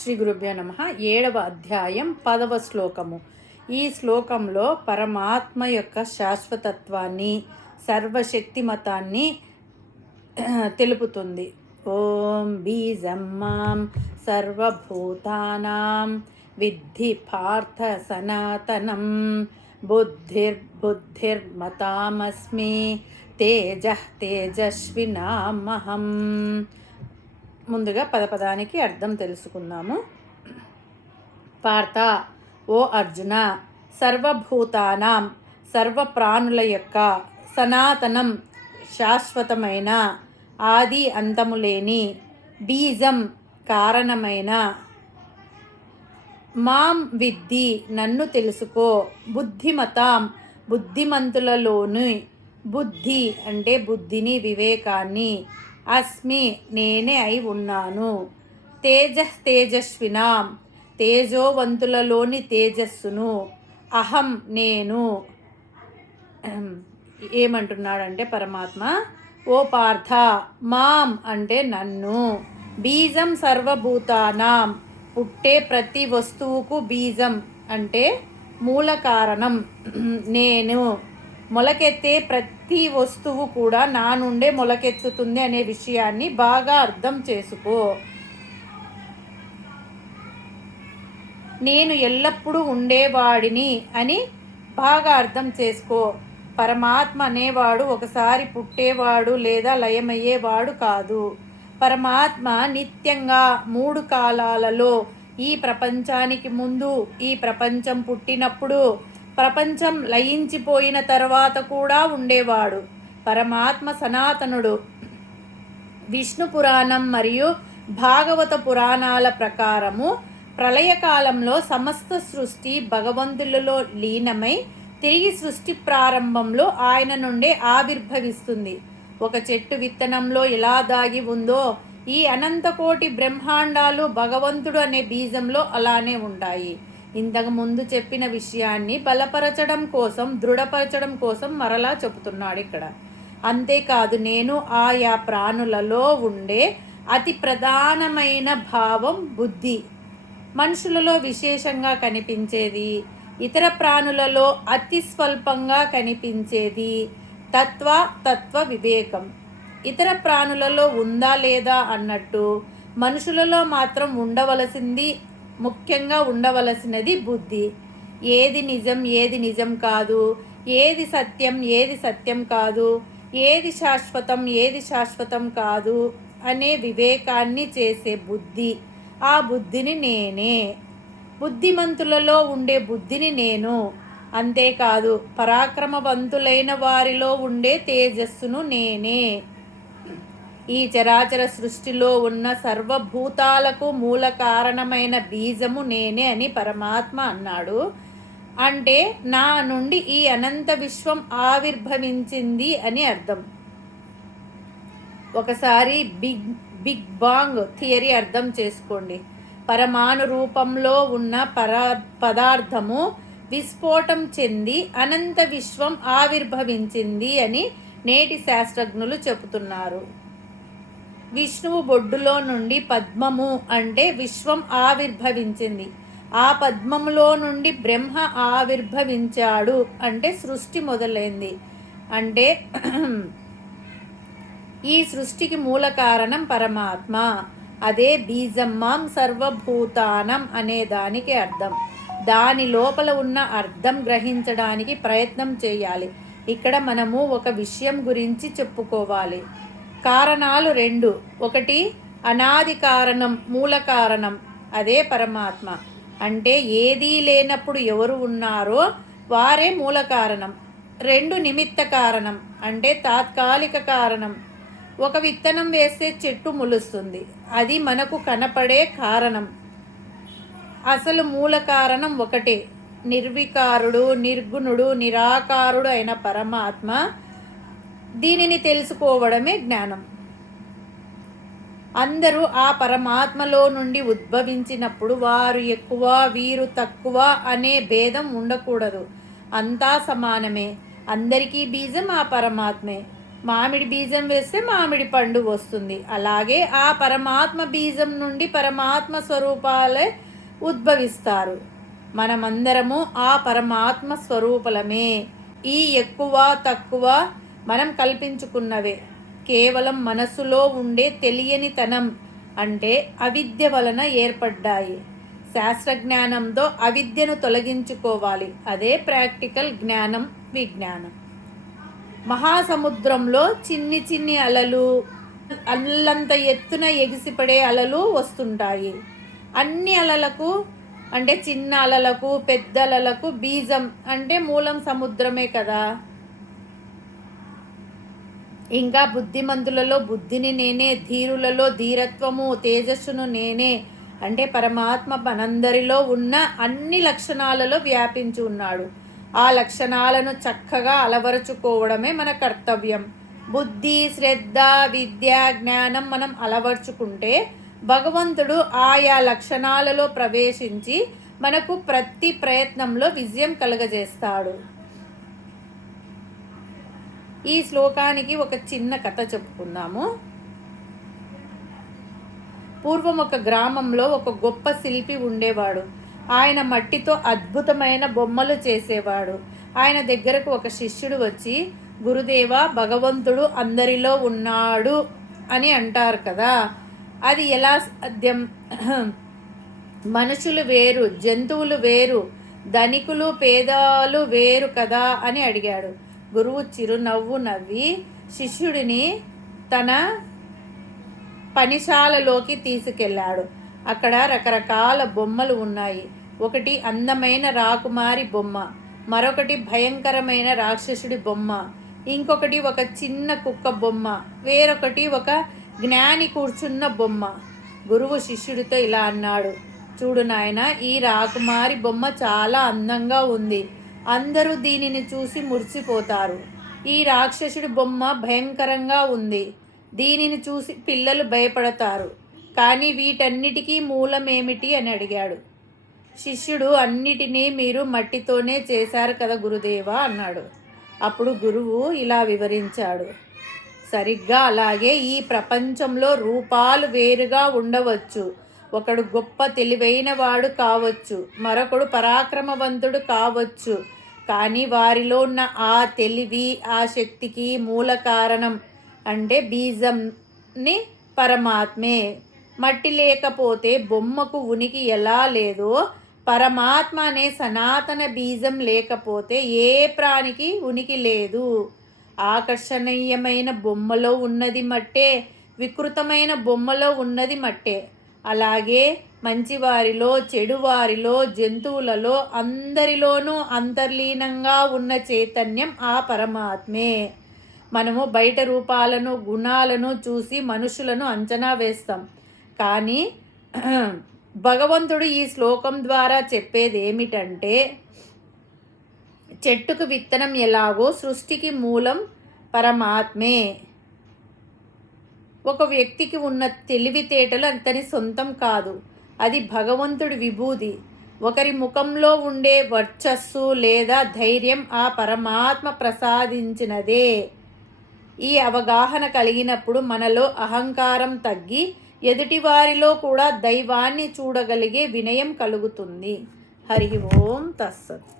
శ్రీ గురుభ్యో నమః. 7వ అధ్యాయం 10వ శ్లోకము. ఈ శ్లోకంలో పరమాత్మ యొక్క శాశ్వతత్వాన్ని, సర్వశక్తిమతాన్ని తెలుపుతుంది. ఓం బీజం మాం సర్వభూతానాం విద్ధి పార్థ సనాతనం బుద్ధిర్మతామస్మి తేజస్వినామహం. ముందుగా పదపదానికి అర్థం తెలుసుకుందాము. పార్థ, ఓ అర్జున, సర్వభూతానాం, సర్వప్రాణుల యొక్క, సనాతనం, శాశ్వతమైన, ఆది అంతము లేని, బీజం, కారణమైన, మాం విద్ధి, నన్ను తెలుసుకో, బుద్ధిమతాం, బుద్ధిమంతులలోని, బుద్ధి అంటే బుద్ధిని, వివేకాన్ని, అస్మి, నేనే అయి ఉన్నాను, తేజస్వినాం, తేజోవంతులలోని తేజస్సును, అహం, నేను. ఏమంటున్నాడంటే పరమాత్మ, ఓ పార్థ, మాం అంటే నన్ను, బీజం సర్వభూతానాం, పుట్టే ప్రతి వస్తువుకు బీజం అంటే మూల కారణం నేను, మొలకెత్తే ప్రతి వస్తువు కూడా నా నుండే మొలకెత్తుతుంది అనే విషయాన్ని బాగా అర్థం చేసుకో. నేను ఎల్లప్పుడూ ఉండేవాడిని అని బాగా అర్థం చేసుకో. పరమాత్మ అనేవాడు ఒకసారి పుట్టేవాడు లేదా లయమయ్యేవాడు కాదు. పరమాత్మ నిత్యంగా 3 కాలాలలో, ఈ ప్రపంచానికి ముందు, ఈ ప్రపంచం పుట్టినప్పుడు, ప్రపంచం లయించిపోయిన తర్వాత కూడా ఉండేవాడు. పరమాత్మ సనాతనుడు. విష్ణు పురాణం మరియు భాగవత పురాణాల ప్రకారము ప్రళయకాలంలో సమస్త సృష్టి భగవంతులలో లీనమై తిరిగి సృష్టి ప్రారంభంలో ఆయన నుండే ఆవిర్భవిస్తుంది. ఒక చెట్టు విత్తనంలో ఎలా దాగి ఉందో ఈ అనంతకోటి బ్రహ్మాండాలు భగవంతుడు అనే బీజంలో అలానే ఉంటాయి. ఇంతకు ముందు చెప్పిన విషయాన్ని బలపరచడం కోసం, దృఢపరచడం కోసం మరలా చెబుతున్నాడు ఇక్కడ. అంతేకాదు, నేను ఆయా ప్రాణులలో ఉండే అతి ప్రధానమైన భావం బుద్ధి. మనుషులలో విశేషంగా కనిపించేది, ఇతర ప్రాణులలో అతి స్వల్పంగా కనిపించేది తత్వ వివేకం. ఇతర ప్రాణులలో ఉందా లేదా అన్నట్టు మనుషులలో మాత్రం ఉండవలసింది, ముఖ్యంగా ఉండవలసినది బుద్ధి. ఏది నిజం, ఏది నిజం కాదు, ఏది సత్యం, ఏది సత్యం కాదు, ఏది శాశ్వతం, ఏది శాశ్వతం కాదు అనే వివేకాన్ని చేసే బుద్ధి. ఆ బుద్ధిని నేనే. బుద్ధిమంతులలో ఉండే బుద్ధిని నేను. అంతేకాదు, పరాక్రమవంతులైన వారిలో ఉండే తేజస్సును నేనే. ఈ చరాచర సృష్టిలో ఉన్న సర్వభూతాలకు మూల కారణమైన బీజము నేనే అని పరమాత్మ అన్నాడు. అంటే నా నుండి ఈ అనంత విశ్వం ఆవిర్భవించింది అని అర్థం. ఒకసారి బిగ్ బాంగ్ థియరీ అర్థం చేసుకోండి. పరమాణు రూపంలో ఉన్న పదార్థము విస్ఫోటం చెంది అనంత విశ్వం ఆవిర్భవించింది అని నేటి శాస్త్రజ్ఞులు చెబుతున్నారు. విష్ణువు బొడ్డులో నుండి పద్మము అంటే విశ్వం ఆవిర్భవించింది. ఆ పద్మములో నుండి బ్రహ్మ ఆవిర్భవించాడు అంటే సృష్టి మొదలైంది. అంటే ఈ సృష్టికి మూల కారణం పరమాత్మ. అదే బీజమ్మాం సర్వభూతానం అనే దానికి అర్థం. దాని లోపల ఉన్న అర్థం గ్రహించడానికి ప్రయత్నం చేయాలి. ఇక్కడ మనము ఒక విషయం గురించి చెప్పుకోవాలి. కారణాలు 2. ఒకటి అనాది కారణం, మూల కారణం, అదే పరమాత్మ. అంటే ఏదీ లేనప్పుడు ఎవరు ఉన్నారో వారే మూల కారణం. 2 నిమిత్త కారణం, అంటే తాత్కాలిక కారణం. ఒక విత్తనం వేస్తే చెట్టు మొలుస్తుంది, అది మనకు కనపడే కారణం. అసలు మూల కారణం ఒకటే, నిర్వికారుడు, నిర్గుణుడు, నిరాకారుడు అయిన పరమాత్మ. దీనిని తెలుసుకోవడమే జ్ఞానం. అందరూ ఆ పరమాత్మలో నుండి ఉద్భవించినప్పుడు వారు ఎక్కువ, వీరు తక్కువ అనే భేదం ఉండకూడదు. అంతా సమానమే. అందరికీ బీజం ఆ పరమాత్మే. మామిడి బీజం వేస్తే మామిడి పండు వస్తుంది. అలాగే ఆ పరమాత్మ బీజం నుండి పరమాత్మ స్వరూపాలే ఉద్భవిస్తారు. మనమందరము ఆ పరమాత్మ స్వరూపలమే. ఈ ఎక్కువ తక్కువ మనం కల్పించుకున్నవే. కేవలం మనసులో ఉండే తెలియనితనం అంటే అవిద్య వలన ఏర్పడ్డాయి. శాస్త్రజ్ఞానంతో అవిద్యను తొలగించుకోవాలి. అదే ప్రాక్టికల్ జ్ఞానం, విజ్ఞానం. మహాసముద్రంలో చిన్ని చిన్ని అలలు, అల్లంత ఎత్తున ఎగిసిపడే అలలు వస్తుంటాయి. అన్ని అలలకు అంటే చిన్న అలలకు పెద్ద అలలకు బీజం అంటే మూలం సముద్రమే కదా. ఇంకా బుద్ధిమంతులలో బుద్ధిని నేనే, ధీరులలో ధీరత్వము, తేజస్సును నేనే అంటే పరమాత్మ మనందరిలో ఉన్న అన్ని లక్షణాలలో వ్యాపించి ఉన్నాడు. ఆ లక్షణాలను చక్కగా అలవరుచుకోవడమే మన కర్తవ్యం. బుద్ధి, శ్రద్ధ, విద్య, జ్ఞానం మనం అలవర్చుకుంటే భగవంతుడు ఆయా లక్షణాలలో ప్రవేశించి మనకు ప్రతి ప్రయత్నంలో విజయం కలుగజేస్తాడు. ఈ శ్లోకానికి ఒక చిన్న కథ చెప్పుకుందాము. పూర్వం ఒక గ్రామంలో ఒక గొప్ప శిల్పి ఉండేవాడు. ఆయన మట్టితో అద్భుతమైన బొమ్మలు చేసేవాడు. ఆయన దగ్గరకు ఒక శిష్యుడు వచ్చి, గురుదేవ, భగవంతుడు అందరిలో ఉన్నాడు అని అంటారు కదా, అది ఎలా సాధ్యం? మనుషులు వేరు, జంతువులు వేరు, ధనికులు పేదలు వేరు కదా అని అడిగాడు. గురువు చిరునవ్వు నవ్వి శిష్యుడిని తన పనిశాలలోకి తీసుకెళ్ళాడు. అక్కడ రకరకాల బొమ్మలు ఉన్నాయి. ఒకటి అందమైన రాకుమారి బొమ్మ, మరొకటి భయంకరమైన రాక్షసుడి బొమ్మ, ఇంకొకటి ఒక చిన్న కుక్క బొమ్మ, వేరొకటి ఒక జ్ఞాని కూర్చున్న బొమ్మ. గురువు శిష్యుడితో ఇలా అన్నాడు, చూడు నాయన, ఈ రాకుమారి బొమ్మ చాలా అందంగా ఉంది. అందరూ దీనిని చూసి మురిసిపోతారు. ఈ రాక్షసుడి బొమ్మ భయంకరంగా ఉంది. దీనిని చూసి పిల్లలు భయపడతారు. కానీ వీటన్నిటికీ మూలమేమిటి అని అడిగాడు. శిష్యుడు, అన్నిటినీ మీరు మట్టితోనే చేశారు కదా గురుదేవా అన్నాడు. అప్పుడు గురువు ఇలా వివరించాడు, సరిగ్గా అలాగే ఈ ప్రపంచంలో రూపాలు వేరుగా ఉండవచ్చు. ఒకడు గొప్ప తెలివైన వాడు కావచ్చు, మరొకడు పరాక్రమవంతుడు కావచ్చు. కానీ వారిలో ఉన్న ఆ తెలివి, ఆ శక్తికి మూల కారణం అంటే బీజంని పరమాత్మే. మట్టి లేకపోతే బొమ్మకు ఉనికి ఎలా లేదో, పరమాత్మ అనే సనాతన బీజం లేకపోతే ఏ ప్రాణికి ఉనికి లేదు. ఆకర్షణీయమైన బొమ్మలో ఉన్నది మట్టే, వికృతమైన బొమ్మలో ఉన్నది మట్టే. అలాగే మంచివారిలో, చెడువారిలో, జంతువులలో అందరిలోనూ అంతర్లీనంగా ఉన్న చైతన్యం ఆ పరమాత్మే. మనము బయట రూపాలను, గుణాలను చూసి మనుషులను అంచనా వేస్తాం. కానీ భగవంతుడు ఈ శ్లోకం ద్వారా చెప్పేది ఏమిటంటే, చెట్టుకు విత్తనం ఎలాగో సృష్టికి మూలం పరమాత్మే. ఒక వ్యక్తికి ఉన్న తెలివితేటలు అతని సొంతం కాదు, అది భగవంతుడి విభూది. ఒకరి ముఖంలో ఉండే వర్చస్సు లేదా ధైర్యం ఆ పరమాత్మ ప్రసాదించినదే. ఈ అవగాహన కలిగినప్పుడు మనలో అహంకారం తగ్గి ఎదుటివారిలో కూడా దైవాన్ని చూడగలిగే వినయం కలుగుతుంది. హరి ఓం తస్సత్.